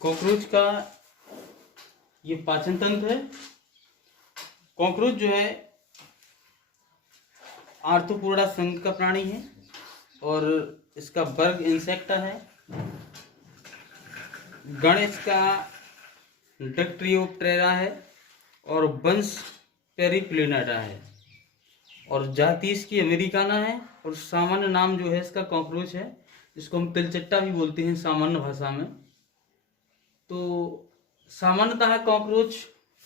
Cockroach का ये पाचन तंत्र है। कॉकरोच जो है आर्थ्रोपोडा संघ का प्राणी है और इसका वर्ग इंसेक्टा है। गण इसका डक्ट्रियोप्टेरा है और वंश पेरिप्लिनेटा है और जाति इसकी अमेरिकाना है और सामान्य नाम जो है इसका कॉकरोच है, जिसको हम तिलचट्टा भी बोलते हैं सामान्य भाषा में। तो सामान्यतः कॉकरोच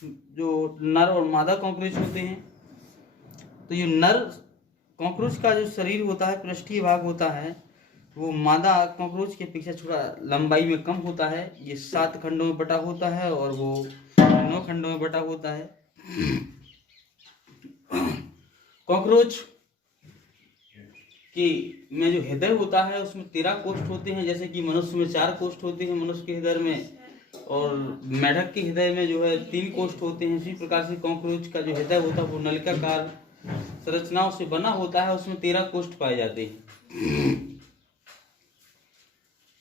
जो नर और मादा कॉकरोच होते हैं, तो ये नर कॉकरोच का जो शरीर होता है, पृष्ठीय भाग होता है, वो मादा कॉकरोच के अपेक्षा थोड़ा लंबाई में कम होता है। ये 7 खंडों में बटा होता है और वो 9 खंडों में बटा होता है। कॉकरोच की में जो हृदय होता है उसमें 13 कोष्ठ होते हैं, जैसे कि मनुष्य में 4 कोष्ठ होते हैं मनुष्य के हृदय में, और मेढक के हृदय में जो है 3 कोष्ठ होते हैं। इसी प्रकार से कॉकरोच का जो हृदय होता है वो नलिकाकार संरचनाओं से बना होता है, उसमें 13 कोष्ठ पाए जाते हैं।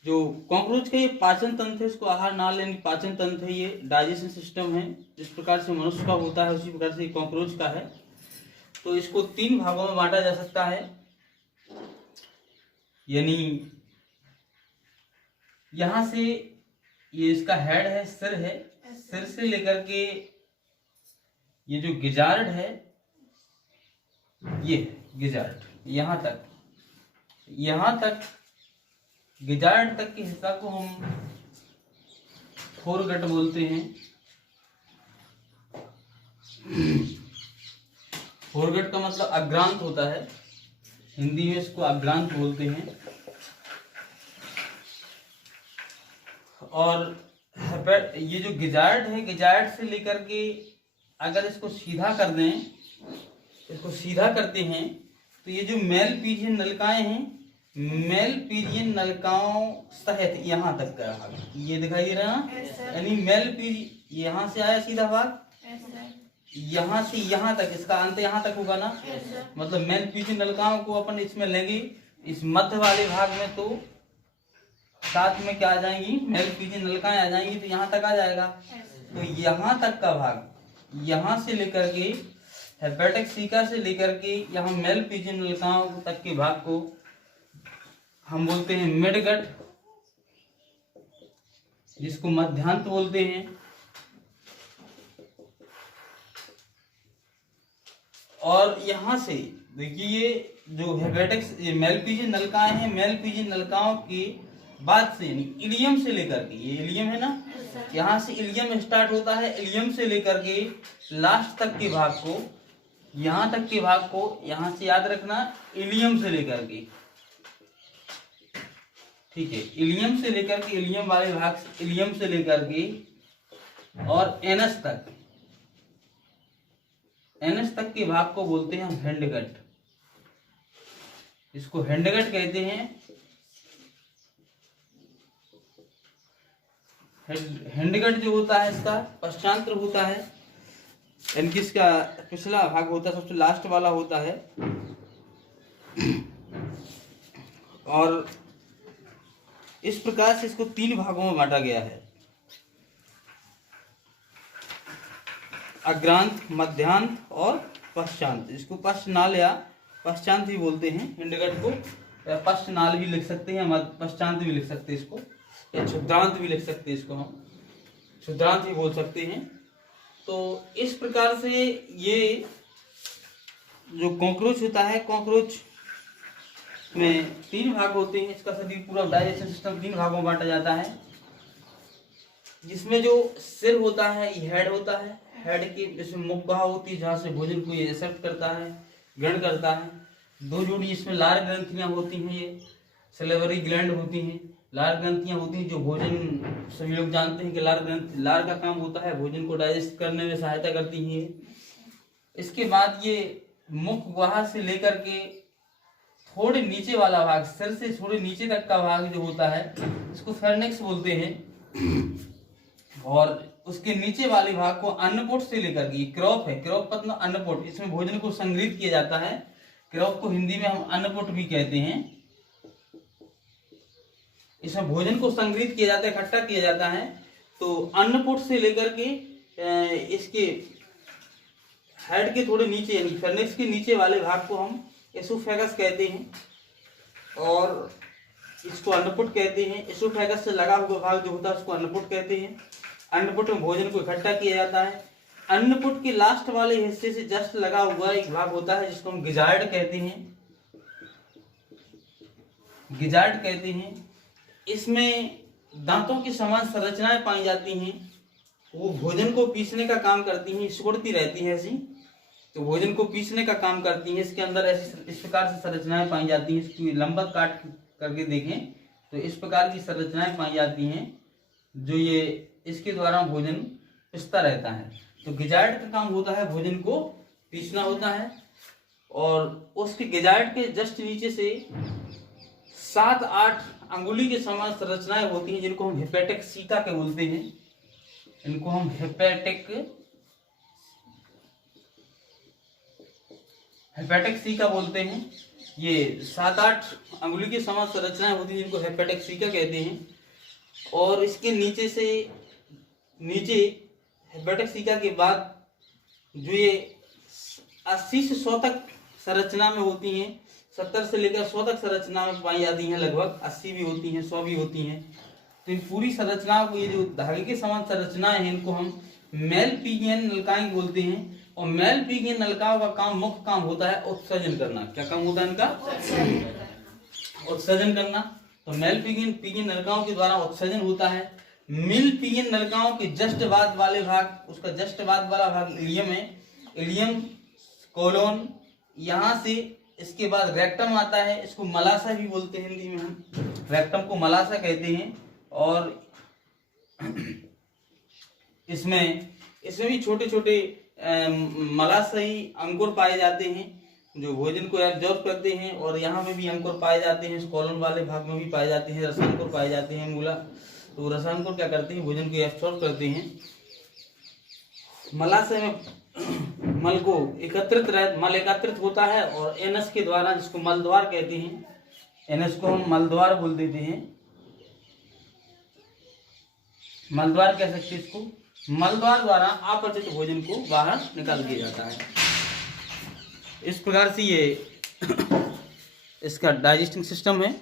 जो कॉकरोच का ये पाचन तंत्र है, इसको आहार नाल यानी पाचन तंत्र है, ये डाइजेशन सिस्टम है। जिस प्रकार से मनुष्य का होता है उसी प्रकार से कॉकरोच का है। तो इसको 3 भागों में बांटा जा सकता है, यानी यहां से ये इसका हेड है, सिर है, सिर से लेकर के ये जो गिजार्ड है, ये गिजार्ड यहां तक गिजार्ड तक के हिस्सा को हम फोरगट बोलते हैं। फोरगट का मतलब अग्रांत होता है, हिंदी में इसको अग्रांत बोलते हैं। और ये जो गिजार्ड है, गिजार्ड से लेकर के अगर इसको सीधा कर दें, इसको सीधा करते हैं, तो ये जो मेल पीजियन नलिकाएं हैं, मेल पीजियन नलिकाओं सहित यहाँ तक का भाग ये दिखाई दे रहा है, यानी मेल पीज यहाँ से आया सीधा भाग, यहाँ से यहाँ तक, इसका अंत यहाँ तक होगा ना। मतलब मेल पीजियन नलिकाओं को अपन इसमें लेंगे, इस मध्य वाले भाग में, तो साथ में क्या आ जाएंगी, मेल पीजियन नलिकाएं आ जाएंगी, तो यहाँ तक आ जाएगा। तो यहाँ तक का भाग, यहाँ से लेकर के हेपेटिक सीका से लेकर के यहाँ मेल पीजियन नलिकाओं तक के भाग को हम बोलते हैं मिडगट, जिसको मध्यांत बोलते हैं। और यहाँ से देखिए ये जो हेपेटिक्स, ये मेल पीजियन नलिकाएं हैं, मेल पीजियन नलिकाओं के बाद से यानी इलियम से लेकर के, ये इलियम है ना, यहाँ से इलियम स्टार्ट होता है, इलियम से लेकर के लास्ट तक के भाग को, यहाँ तक के भाग को, यहाँ से याद रखना इलियम से लेकर के, ठीक है, इलियम से लेकर के, इलियम वाले भाग से, इलियम से लेकर के और एनस तक, एनस तक के भाग को बोलते हैं हम हैंडगट। इसको हैंडगट कहते हैं। हैंडगट जो होता है इसका पश्चांत्र होता है, यानी कि इसका पिछला भाग होता है, सबसे लास्ट वाला होता है। और इस प्रकार से इसको 3 भागों में बांटा गया है, अग्रांत, मध्यांत और पश्चांत। इसको पश्चनाल या पश्चांत भी बोलते हैं हैंडगट को, या पश्चनाल भी लिख सकते हैं, पश्चांत भी लिख सकते हैं इसको, या क्षुद्रांत भी लिख सकते हैं इसको, हम क्षुद्रांत भी बोल सकते हैं। तो इस प्रकार से ये जो कॉकरोच होता है, कॉकरोच में 3 भाग होते हैं। इसका शरीर पूरा डाइजेशन सिस्टम 3 भागों में बांटा जाता है, जिसमें जो सिर होता है ये हेड होता है, हेड के इसमें मुख होती है जहाँ से भोजन को ये एक्सेप्ट करता है, ग्रहण करता है। 2 जोड़ी इसमें लार ग्रंथियां होती हैं, ये सलेवरी ग्लैंड होती हैं, लार ग्रंथियां होती हैं जो भोजन, सभी लोग जानते हैं कि लार का काम होता है भोजन को डाइजेस्ट करने में सहायता करती हैं। इसके बाद ये मुख गुहा से लेकर के थोड़े नीचे वाला भाग, सिर से थोड़े नीचे तक का भाग जो होता है इसको फेर्निक्स बोलते हैं। और उसके नीचे वाले भाग को अन्नपोट से लेकर के, क्रॉप है, क्रॉप मतलब अन्नपोट, इसमें भोजन को संग्रहित किया जाता है। क्रॉप को हिंदी में हम अन्नपोट भी कहते हैं। इसमें भोजन को संग्रहित किया जाता है, इकट्ठा किया जाता है। तो अन्नपुट से लेकर के इसके हेड के थोड़े नीचे यानी फर्नेक्स के नीचे वाले भाग को हम एसोफेगस कहते हैं और इसको अन्नपुट कहते हैं। एसोफेगस से लगा हुआ भाग जो होता है उसको अन्नपुट कहते हैं। अन्नपुट में भोजन को इकट्ठा किया जाता है। अन्नपुट के लास्ट वाले हिस्से से जस्ट लगा हुआ एक भाग होता है जिसको हम गिजार्ड कहते हैं, गिजार्ड कहते हैं। इसमें दांतों की समान संरचनाएं पाई जाती हैं। वो भोजन को पीसने का काम करती हैं, सिकुड़ती रहती है ऐसी, तो भोजन को पीसने का काम करती हैं। इसके अंदर ऐसी इस प्रकार से संरचनाएं पाई जाती हैं। इसकी लंबा काट करके देखें तो इस प्रकार की संरचनाएं पाई जाती हैं जो ये इसके द्वारा भोजन पिसता रहता है। तो गिजार्ड का काम होता है भोजन को पीसना होता है। और उसके गिजार्ड के जस्ट नीचे से 7-8 अंगुली के समान संरचनाएं होती हैं जिनको हम हेपेटिक सीका के बोलते हैं। इनको हम हेपेटिक सीका बोलते हैं। ये 7-8 अंगुली के समान संरचनाएं होती हैं जिनको हेपेटिक सीका कहते हैं। और इसके नीचे हेपेटिक सीका के बाद जो ये 80 से 100 तक संरचना में होती हैं, 70 से लेकर 100 तक संरचना में पाई जाती हैं, लगभग 80 भी होती हैं, 100 भी होती हैं। तो इन पूरी संरचनाओं को, ये जो धागे के समान संरचनाएं हैं, इनको हम मेलपिगियन नलिकाएं बोलते हैं। और मेलपिगियन नलिकाओं का काम, मुख्य काम होता है उत्सर्जन करना। क्या काम होता है इनका? उत्सर्जन करना। तो मेलपिगियन नलिकाओं के द्वारा उत्सर्जन होता है। मिलपिगियन नलिकाओं के जस्ट बाद वाले भाग, उसका जस्ट बाद वाला भाग इलियम है, इलियम कोलोन, यहाँ से इसके बाद रेक्टम आता है। इसको मलासा भी बोलते हैं, हिंदी में हम रेक्टम को मलासा कहते हैं। और इसमें भी छोटे छोटे मलाशयी अंकुर पाए जाते हैं जो भोजन को एब्जॉर्ब करते हैं। और यहाँ पे भी अंकुर पाए जाते हैं, इस कॉलम वाले भाग में भी पाए जाते हैं, रसांकुर पाए जाते हैं मूला। तो रसांकुर क्या करते हैं? भोजन को एब्जॉर्ब करते हैं। मलाशय में मल एकत्रित होता है और एनस के द्वारा, जिसको मलद्वार कहते हैं, एनस को हम मलद्वार बोल देते हैं, मलद्वार कह सकते हैं इसको। मलद्वार द्वारा अपचित भोजन को बाहर निकाल दिया जाता है। इस प्रकार से ये इसका डाइजेस्टिंग सिस्टम है।